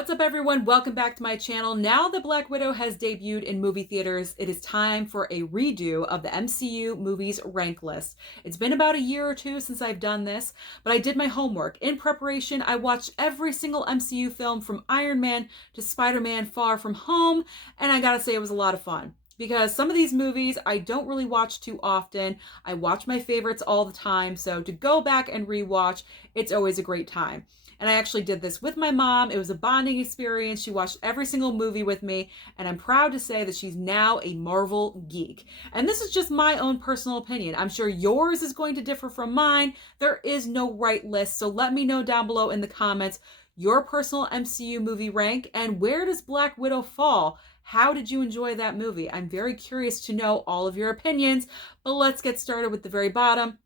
What's up, everyone? Welcome back to my channel. Now that Black Widow has debuted in movie theaters, it is time for a redo of the MCU Movies rank list. It's been about a year or two since I've done this, but I did my homework. In preparation, I watched every single MCU film from Iron Man to Spider-Man Far From Home, and I gotta say it was a lot of fun. Because some of these movies I don't really watch too often. I watch my favorites all the time, so to go back and rewatch, it's always a great time. And I actually did this with my mom. It was a bonding experience. She watched every single movie with me, and I'm proud to say that she's now a Marvel geek. And this is just my own personal opinion. I'm sure yours is going to differ from mine. There is no right list, so let me know down below in the comments your personal MCU movie rank, and where does Black Widow fall? How did you enjoy that movie? I'm very curious to know all of your opinions, but let's get started with the very bottom.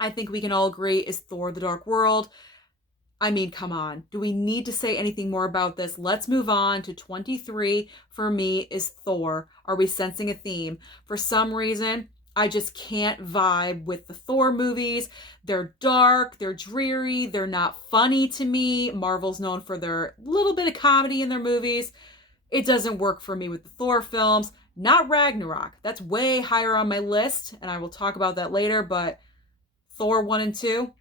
I think we can all agree is Thor: The Dark World. I mean, come on. Do we need to say anything more about this? Let's move on to 23. For me, is Thor. Are we sensing a theme? For some reason, I just can't vibe with the Thor movies. They're dark, they're dreary, they're not funny to me. Marvel's known for their little bit of comedy in their movies. It doesn't work for me with the Thor films. Not Ragnarok. That's way higher on my list, and I will talk about that later, but Thor 1 and 2,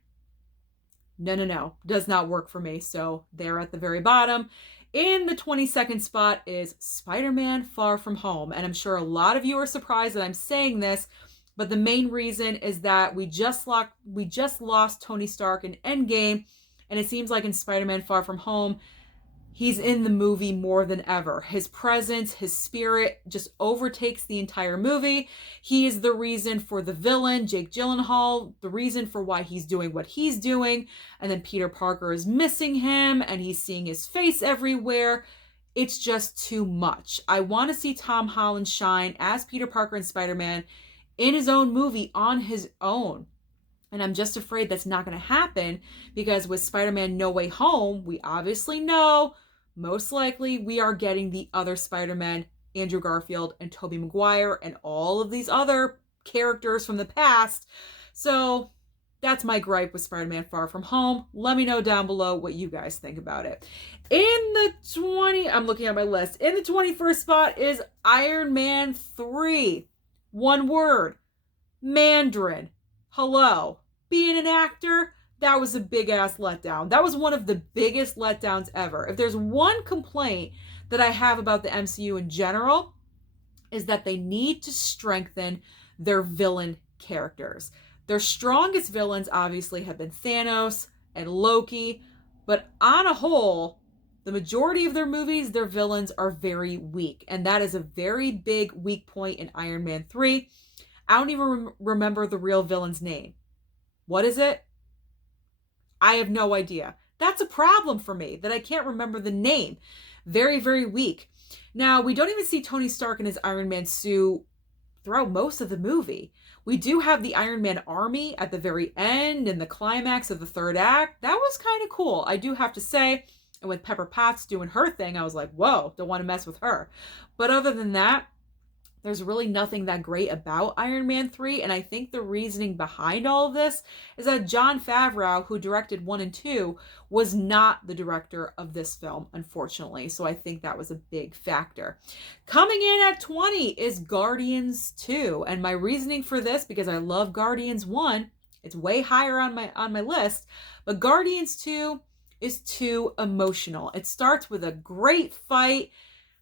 no, does not work for me. So they're at the very bottom. In the 22nd spot is Spider-Man Far From Home. And I'm sure a lot of you are surprised that I'm saying this, but the main reason is that we just lost Tony Stark in Endgame, and it seems like in Spider-Man Far From Home, he's in the movie more than ever. His presence, his spirit just overtakes the entire movie. He is the reason for the villain, Jake Gyllenhaal, the reason for why he's doing what he's doing. And then Peter Parker is missing him, and he's seeing his face everywhere. It's just too much. I want to see Tom Holland shine as Peter Parker and Spider-Man in his own movie on his own. And I'm just afraid that's not going to happen, because with Spider-Man No Way Home, we obviously know most likely we are getting the other Spider-Man, Andrew Garfield and Tobey Maguire and all of these other characters from the past. So that's my gripe with Spider-Man Far From Home. Let me know down below what you guys think about it. I'm looking at my list. In the 21st spot is Iron Man 3. One word: Mandarin. Hello. Being an actor, that was a big ass letdown. That was one of the biggest letdowns ever. If there's one complaint that I have about the MCU in general, is that they need to strengthen their villain characters. Their strongest villains obviously have been Thanos and Loki, but on a whole, the majority of their movies, their villains are very weak, and that is a very big weak point in Iron Man 3. I don't even remember the real villain's name. What is it? I have no idea. That's a problem for me, that I can't remember the name. Very, very weak. Now, we don't even see Tony Stark in his Iron Man suit throughout most of the movie. We do have the Iron Man army at the very end and the climax of the third act. That was kind of cool, I do have to say. And with Pepper Potts doing her thing, I was like, whoa, don't want to mess with her. But other than that, there's really nothing that great about Iron Man 3, and I think the reasoning behind all of this is that Jon Favreau, who directed 1 and 2, was not the director of this film, unfortunately, so I think that was a big factor. Coming in at 20 is Guardians 2, and my reasoning for this, because I love Guardians 1, it's way higher on my list, but Guardians 2 is too emotional. It starts with a great fight.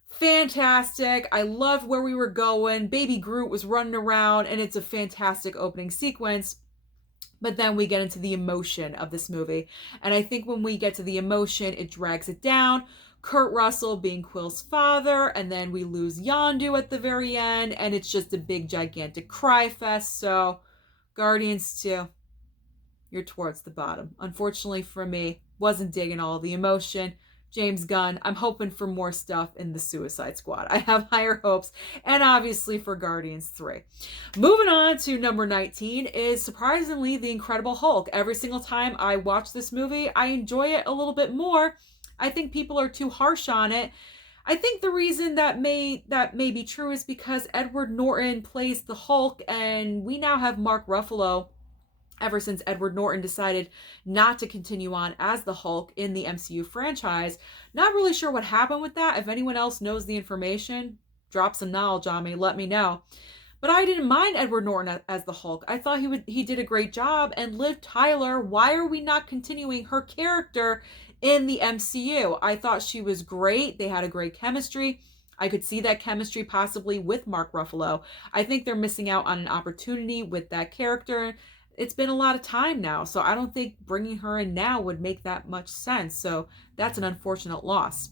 Fantastic. I loved where we were going. Baby Groot was running around, and it's a fantastic opening sequence. But then we get into the emotion of this movie. And I think when we get to the emotion, it drags it down. Kurt Russell being Quill's father, and then we lose Yondu at the very end, and it's just a big, gigantic cry fest. So, Guardians 2, you're towards the bottom. Unfortunately for me, wasn't digging all the emotion. James Gunn, I'm hoping for more stuff in the Suicide Squad. I have higher hopes, and obviously for Guardians 3. Moving on to number 19 is surprisingly The Incredible Hulk. Every single time I watch this movie, I enjoy it a little bit more. I think people are too harsh on it. I think the reason that may be true is because Edward Norton plays the Hulk, and we now have Mark Ruffalo ever since Edward Norton decided not to continue on as the Hulk in the MCU franchise. Not really sure what happened with that. If anyone else knows the information, drop some knowledge on me, let me know. But I didn't mind Edward Norton as the Hulk. I thought he did a great job. And Liv Tyler, why are we not continuing her character in the MCU? I thought she was great. They had a great chemistry. I could see that chemistry possibly with Mark Ruffalo. I think they're missing out on an opportunity with that character. It's been a lot of time now, so I don't think bringing her in now would make that much sense. So that's an unfortunate loss.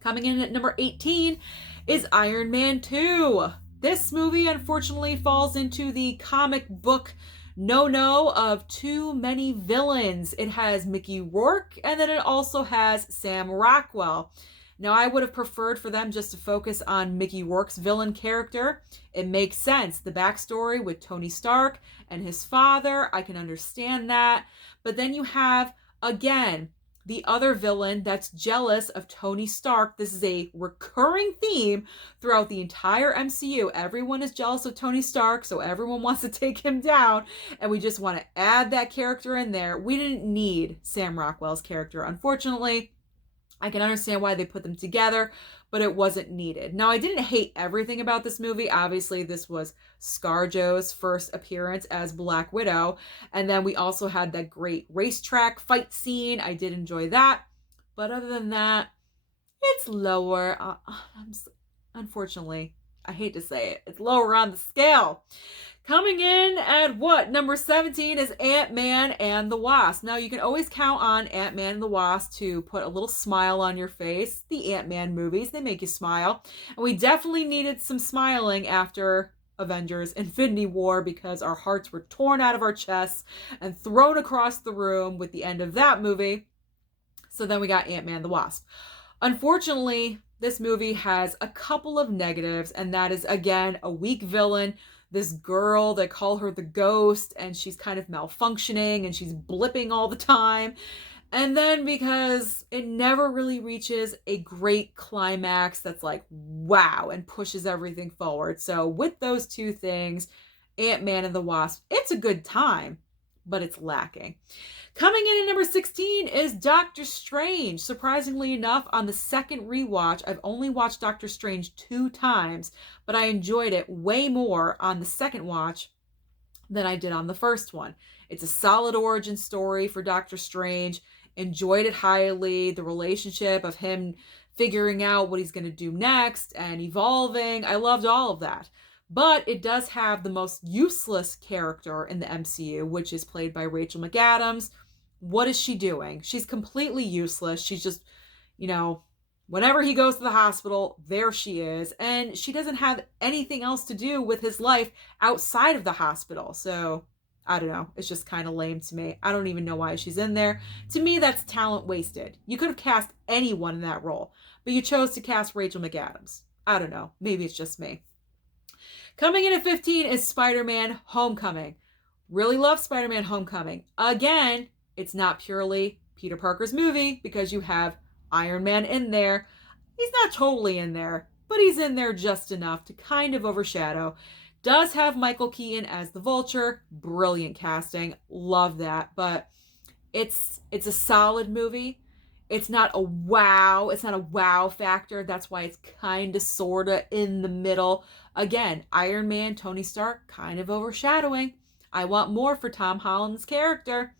Coming in at number 18 is Iron Man 2. This movie, unfortunately, falls into the comic book no-no of too many villains. It has Mickey Rourke, and then it also has Sam Rockwell. Now, I would have preferred for them just to focus on Mickey Rourke's villain character. It makes sense. The backstory with Tony Stark and his father, I can understand that. But then you have, again, the other villain that's jealous of Tony Stark. This is a recurring theme throughout the entire MCU. Everyone is jealous of Tony Stark, so everyone wants to take him down, and we just want to add that character in there. We didn't need Sam Rockwell's character, unfortunately. I can understand why they put them together, but it wasn't needed. Now, I didn't hate everything about this movie. Obviously, this was ScarJo's first appearance as Black Widow. And then we also had that great racetrack fight scene. I did enjoy that. But other than that, it's lower. Unfortunately, I hate to say it. It's lower on the scale. Coming in at number 17 is Ant-Man and the Wasp. Now, you can always count on Ant-Man and the Wasp to put a little smile on your face. The Ant-Man movies, they make you smile. And we definitely needed some smiling after Avengers Infinity War because our hearts were torn out of our chests and thrown across the room with the end of that movie. So then we got Ant-Man the Wasp. Unfortunately, this movie has a couple of negatives, and that is, again, a weak villain. This girl, they call her the Ghost, and she's kind of malfunctioning, and she's blipping all the time. And then because it never really reaches a great climax that's like, wow, and pushes everything forward. So with those two things, Ant-Man and the Wasp, it's a good time, but it's lacking. Coming in at number 16 is Doctor Strange. Surprisingly enough, on the second rewatch, I've only watched Doctor Strange 2 times, but I enjoyed it way more on the second watch than I did on the first one. It's a solid origin story for Doctor Strange. Enjoyed it highly. The relationship of him figuring out what he's going to do next and evolving. I loved all of that. But it does have the most useless character in the MCU, which is played by Rachel McAdams. What is she doing? She's completely useless. She's just, whenever he goes to the hospital, there she is. And she doesn't have anything else to do with his life outside of the hospital. So, I don't know. It's just kind of lame to me. I don't even know why she's in there. To me, that's talent wasted. You could have cast anyone in that role, but you chose to cast Rachel McAdams. I don't know. Maybe it's just me. Coming in at 15 is Spider-Man Homecoming. Really love Spider-Man Homecoming. Again, it's not purely Peter Parker's movie because you have Iron Man in there. He's not totally in there, but he's in there just enough to kind of overshadow. Does have Michael Keaton as the Vulture. Brilliant casting. Love that. But it's a solid movie. It's not a wow. It's not a wow factor. That's why it's kind of sort of in the middle. Again, Iron Man, Tony Stark, kind of overshadowing. I want more for Tom Holland's character.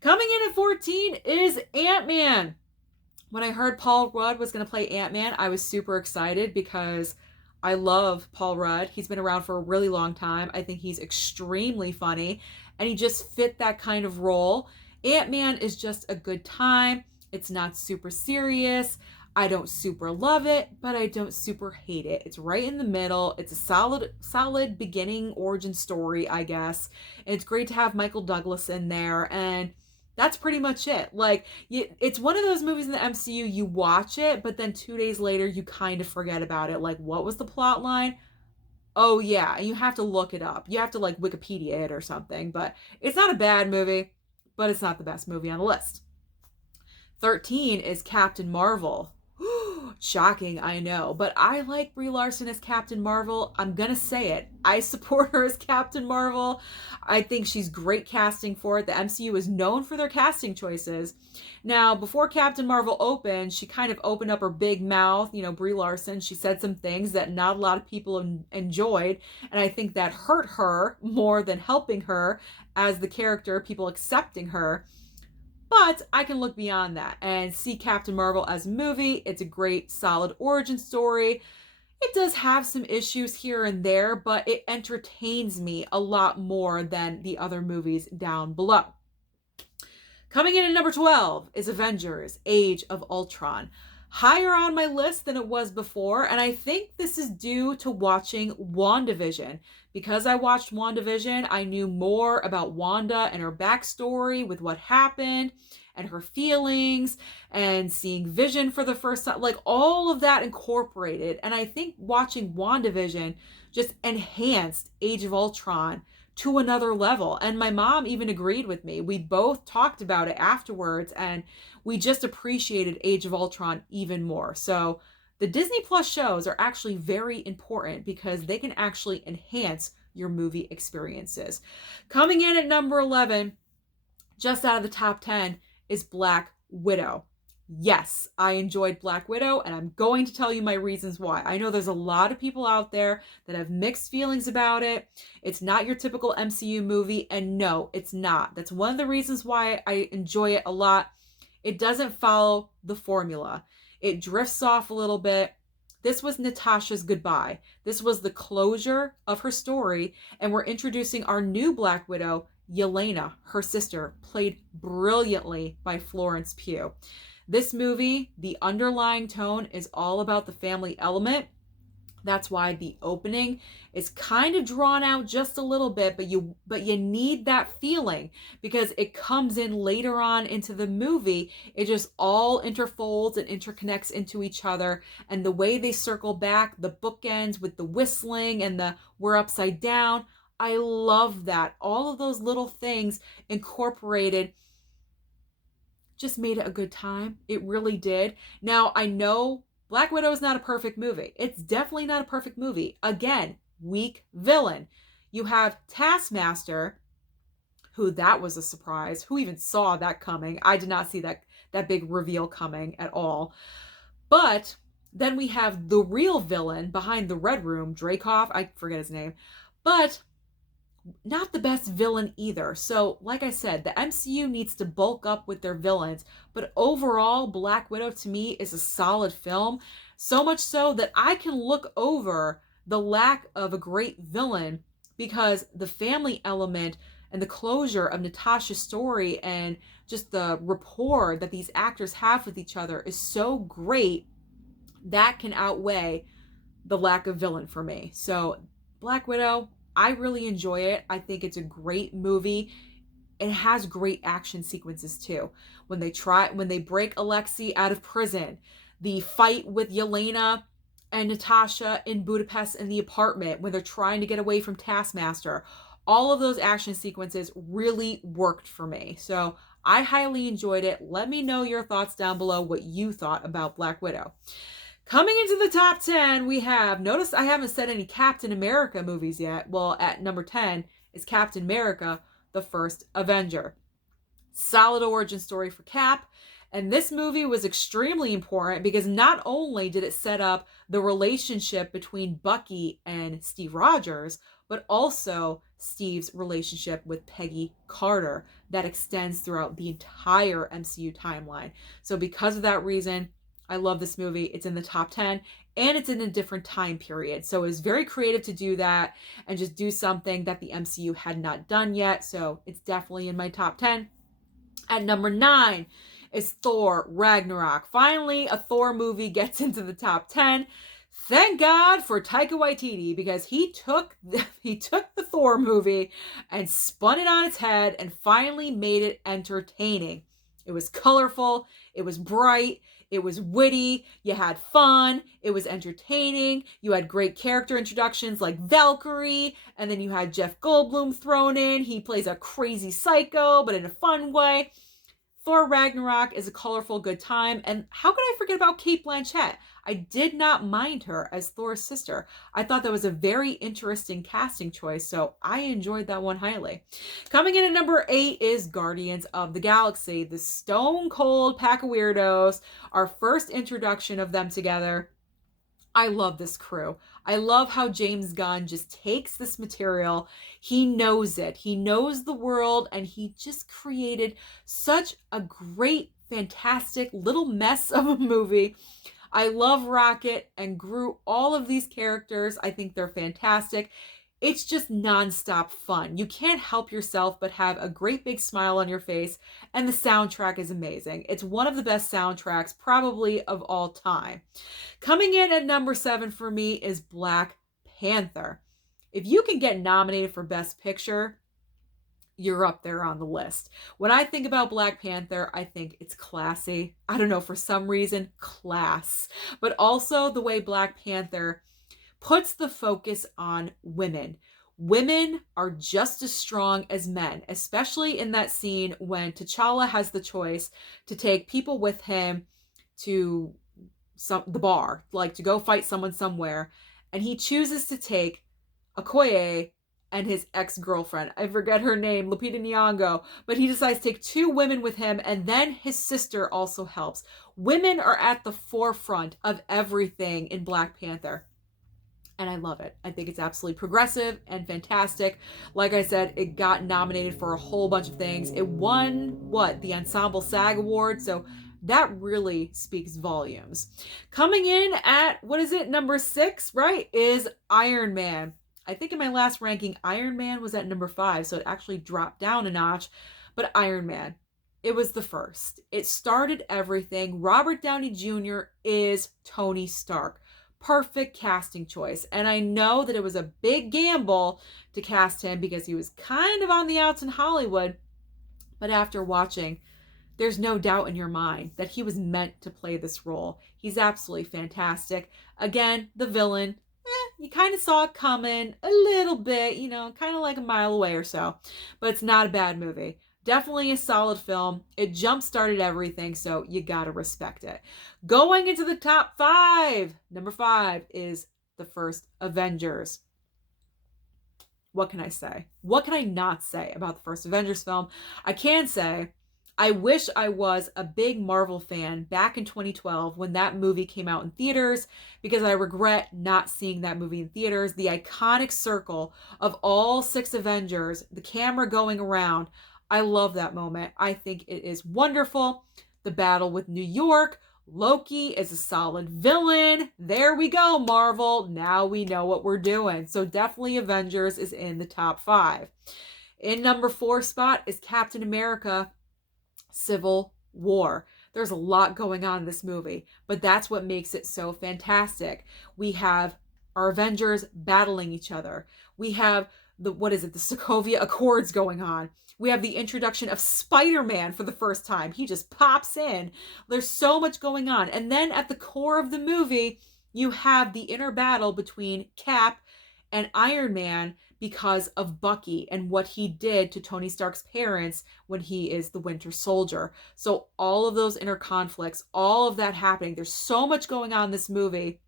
Coming in at 14 is Ant-Man. When I heard Paul Rudd was going to play Ant-Man, I was super excited because I love Paul Rudd. He's been around for a really long time. I think he's extremely funny, and he just fit that kind of role. Ant-Man is just a good time. It's not super serious. I don't super love it, but I don't super hate it. It's right in the middle. It's a solid beginning origin story, I guess. And it's great to have Michael Douglas in there, and that's pretty much it. Like, it's one of those movies in the MCU, you watch it, but then 2 days later, you kind of forget about it. Like, what was the plot line? Oh, yeah, and you have to look it up. You have to, like, Wikipedia it or something. But it's not a bad movie, but it's not the best movie on the list. 13 is Captain Marvel. Shocking, I know, but I like Brie Larson as Captain Marvel. I'm gonna say it. I support her as Captain Marvel. I think she's great casting for it. The MCU is known for their casting choices. Now, before Captain Marvel opened, she kind of opened up her big mouth, Brie Larson. She said some things that not a lot of people enjoyed, and I think that hurt her more than helping her as the character, people accepting her. But I can look beyond that and see Captain Marvel as a movie. It's a great, solid origin story. It does have some issues here and there, but it entertains me a lot more than the other movies down below. Coming in at number 12 is Avengers Age of Ultron. Higher on my list than it was before, and I think this is due to watching WandaVision. Because I watched WandaVision, I knew more about Wanda and her backstory with what happened and her feelings and seeing Vision for the first time, like all of that incorporated. And I think watching WandaVision just enhanced Age of Ultron to another level. And my mom even agreed with me. We both talked about it afterwards, and we just appreciated Age of Ultron even more. So the Disney Plus shows are actually very important because they can actually enhance your movie experiences. Coming in at number 11, just out of the top 10, is Black Widow. Yes, I enjoyed Black Widow, and I'm going to tell you my reasons why. I know there's a lot of people out there that have mixed feelings about it. It's not your typical MCU movie, and no, it's not. That's one of the reasons why I enjoy it a lot. It doesn't follow the formula. It drifts off a little bit. This was Natasha's goodbye. This was the closure of her story, and we're introducing our new Black Widow, Yelena, her sister, played brilliantly by Florence Pugh. This movie, the underlying tone is all about the family element. That's why the opening is kind of drawn out just a little bit, but you need that feeling because it comes in later on into the movie. It just all interfolds and interconnects into each other, and the way they circle back, the bookends with the whistling and the we're upside down. I love that. All of those little things incorporated just made it a good time. It really did. Now, I know Black Widow is not a perfect movie. It's definitely not a perfect movie. Again, weak villain. You have Taskmaster, who that was a surprise. Who even saw that coming? I did not see that big reveal coming at all. But then we have the real villain behind the Red Room, Dreykov. I forget his name. But not the best villain either. So, like I said, the MCU needs to bulk up with their villains. But overall, Black Widow to me is a solid film. So much so that I can look over the lack of a great villain because the family element and the closure of Natasha's story and just the rapport that these actors have with each other is so great that can outweigh the lack of villain for me. So, Black Widow, I really enjoy it. I think it's a great movie. It has great action sequences too. When they break Alexei out of prison, the fight with Yelena and Natasha in Budapest in the apartment when they're trying to get away from Taskmaster, all of those action sequences really worked for me. So I highly enjoyed it. Let me know your thoughts down below, what you thought about Black Widow. Coming into the top 10, we have, notice I haven't said any Captain America movies yet. Well, at number 10 is Captain America, the First Avenger. Solid origin story for Cap. And this movie was extremely important because not only did it set up the relationship between Bucky and Steve Rogers, but also Steve's relationship with Peggy Carter that extends throughout the entire MCU timeline. So because of that reason, I love this movie. It's in the top 10 and it's in a different time period. So it was very creative to do that and just do something that the MCU had not done yet. So it's definitely in my top 10. At number 9 is Thor Ragnarok. Finally, a Thor movie gets into the top 10. Thank God for Taika Waititi because he took the Thor movie and spun it on its head and finally made it entertaining. It was colorful, it was bright, it was witty, you had fun, it was entertaining, you had great character introductions like Valkyrie, and then you had Jeff Goldblum thrown in. He plays a crazy psycho, but in a fun way. Thor Ragnarok is a colorful good time, and how could I forget about Cate Blanchett? I did not mind her as Thor's sister. I thought that was a very interesting casting choice, so I enjoyed that one highly. Coming in at number 8 is Guardians of the Galaxy, the stone cold pack of weirdos, our first introduction of them together. I love this crew. I love how James Gunn just takes this material. He knows it. He knows the world, and he just created such a great, fantastic little mess of a movie. I love Rocket and Groot, all of these characters. I think they're fantastic. It's just nonstop fun. You can't help yourself but have a great big smile on your face, and the soundtrack is amazing. It's one of the best soundtracks probably of all time. Coming in at number 7 for me is Black Panther. If you can get nominated for Best Picture, you're up there on the list. When I think about Black Panther, I think it's classy. I don't know, for some reason, class. But also the way Black Panther puts the focus on women. Women are just as strong as men, especially in that scene when T'Challa has the choice to take people with him to the bar, like to go fight someone somewhere, and he chooses to take Okoye and his ex-girlfriend. I forget her name, Lupita Nyong'o, but he decides to take 2 women with him, and then his sister also helps. Women are at the forefront of everything in Black Panther, and I love it. I think it's absolutely progressive and fantastic. Like I said, it got nominated for a whole bunch of things. It won, the Ensemble SAG Award, so that really speaks volumes. Coming in at, number 6, right, is Iron Man. I think in my last ranking, Iron Man was at number 5, so it actually dropped down a notch. But Iron Man, it was the first. It started everything. Robert Downey Jr. is Tony Stark. Perfect casting choice. And I know that it was a big gamble to cast him because he was kind of on the outs in Hollywood. But after watching, there's no doubt in your mind that he was meant to play this role. He's absolutely fantastic. Again, the villain, you kind of saw it coming a little bit, kind of like a mile away or so. But it's not a bad movie. Definitely a solid film. It jump-started everything, so you gotta respect it. Going into the top 5, number 5 is the first Avengers. What can I say? What can I not say about the first Avengers film? I can say I wish I was a big Marvel fan back in 2012 when that movie came out in theaters, because I regret not seeing that movie in theaters. The iconic circle of all 6 Avengers, the camera going around, I love that moment. I think it is wonderful. The battle with New York, Loki is a solid villain. There we go, Marvel. Now we know what we're doing. So definitely Avengers is in the top 5. In number 4 spot is Captain America Civil War. There's a lot going on in this movie, but that's what makes it so fantastic. We have our Avengers battling each other. We have the Sokovia Accords going on. We have the introduction of Spider-Man for the first time. He just pops in. There's so much going on. And then at the core of the movie, you have the inner battle between Cap and Iron Man because of Bucky and what he did to Tony Stark's parents when he is the Winter Soldier. So all of those inner conflicts, all of that happening. There's so much going on in this movie.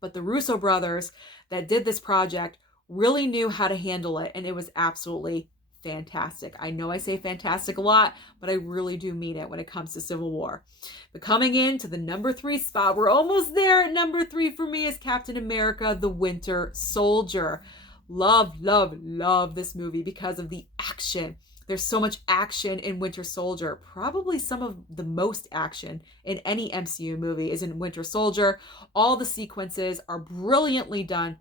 But the Russo brothers that did this project really knew how to handle it, and it was absolutely fantastic. I know I say fantastic a lot, but I really do mean it when it comes to Civil War. But coming into the number 3 spot, we're almost there at number 3 for me, is Captain America, the Winter Soldier. Love, love, love this movie because of the action. There's so much action in Winter Soldier. Probably some of the most action in any MCU movie is in Winter Soldier. All the sequences are brilliantly done.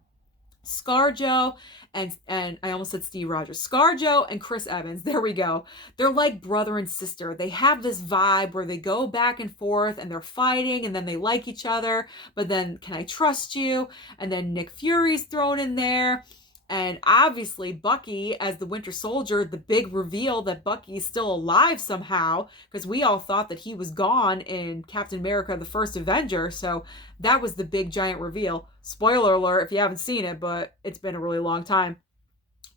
ScarJo and I almost said Steve Rogers. ScarJo and Chris Evans, there we go. They're like brother and sister. They have this vibe where they go back and forth and they're fighting and then they like each other, but then can I trust you? And then Nick Fury's thrown in there. And obviously Bucky as the Winter Soldier, the big reveal that Bucky is still alive somehow, because we all thought that he was gone in Captain America, the First Avenger. So that was the big giant reveal. Spoiler alert if you haven't seen it, but it's been a really long time.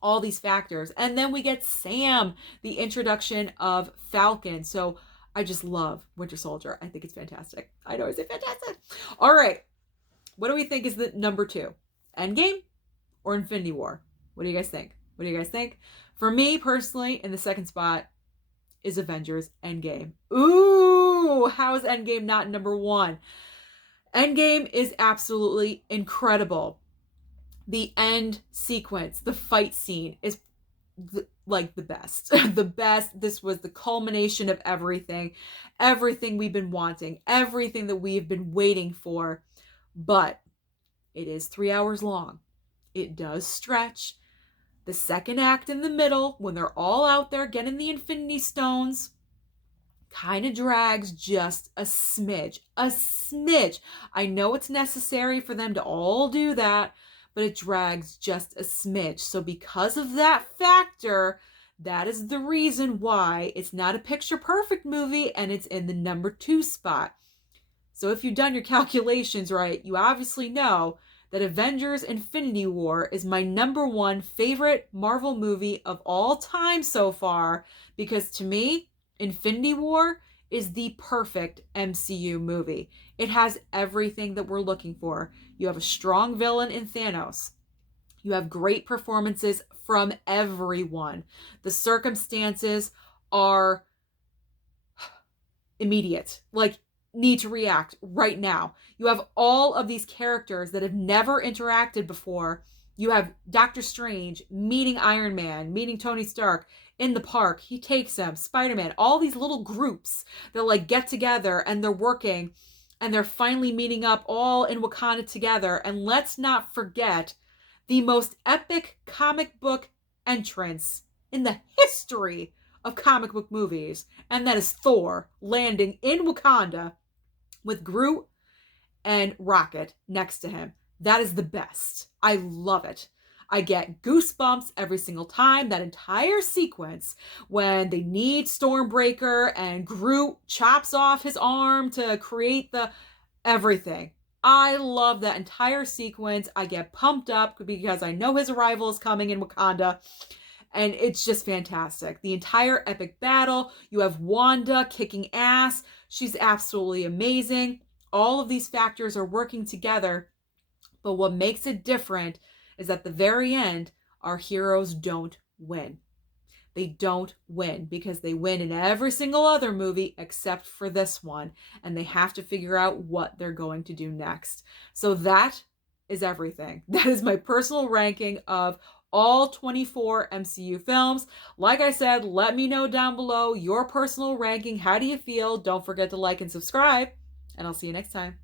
All these factors. And then we get Sam, the introduction of Falcon. So I just love Winter Soldier. I think it's fantastic. I know I say fantastic. All right. What do we think is the number 2? Endgame or Infinity War? What do you guys think? What do you guys think? For me personally, in the second spot is Avengers Endgame. Ooh, how is Endgame not number 1? Endgame is absolutely incredible. The end sequence, the fight scene is like the best. The best. This was the culmination of everything we've been wanting, everything that we've been waiting for. But it is 3 hours long. It does stretch. The second act in the middle, when they're all out there getting the Infinity Stones, kind of drags just a smidge. A smidge. I know it's necessary for them to all do that, but it drags just a smidge. So because of that factor, that is the reason why it's not a picture perfect movie and it's in the number 2 spot. So if you've done your calculations right, you obviously know that Avengers Infinity War is my number 1 favorite Marvel movie of all time so far, because to me, Infinity War is the perfect MCU movie. It has everything that we're looking for. You have a strong villain in Thanos. You have great performances from everyone. The circumstances are immediate. Like, need to react right now. You have all of these characters that have never interacted before. You have Doctor Strange meeting Iron Man, meeting Tony Stark in the park. He takes him, Spider-Man, all these little groups that like get together and they're working and they're finally meeting up all in Wakanda together. And let's not forget the most epic comic book entrance in the history of comic book movies, and that is Thor landing in Wakanda with Groot and Rocket next to him. That is the best. I love it. I get goosebumps every single time. That entire sequence when they need Stormbreaker and Groot chops off his arm to create the everything. I love that entire sequence. I get pumped up because I know his arrival is coming in Wakanda. And it's just fantastic. The entire epic battle. You have Wanda kicking ass. She's absolutely amazing. All of these factors are working together. But what makes it different is at the very end, our heroes don't win. They don't win because they win in every single other movie except for this one. And they have to figure out what they're going to do next. So that is everything. That is my personal ranking of all 24 MCU films. Like I said, let me know down below your personal ranking. How do you feel? Don't forget to like and subscribe, and I'll see you next time.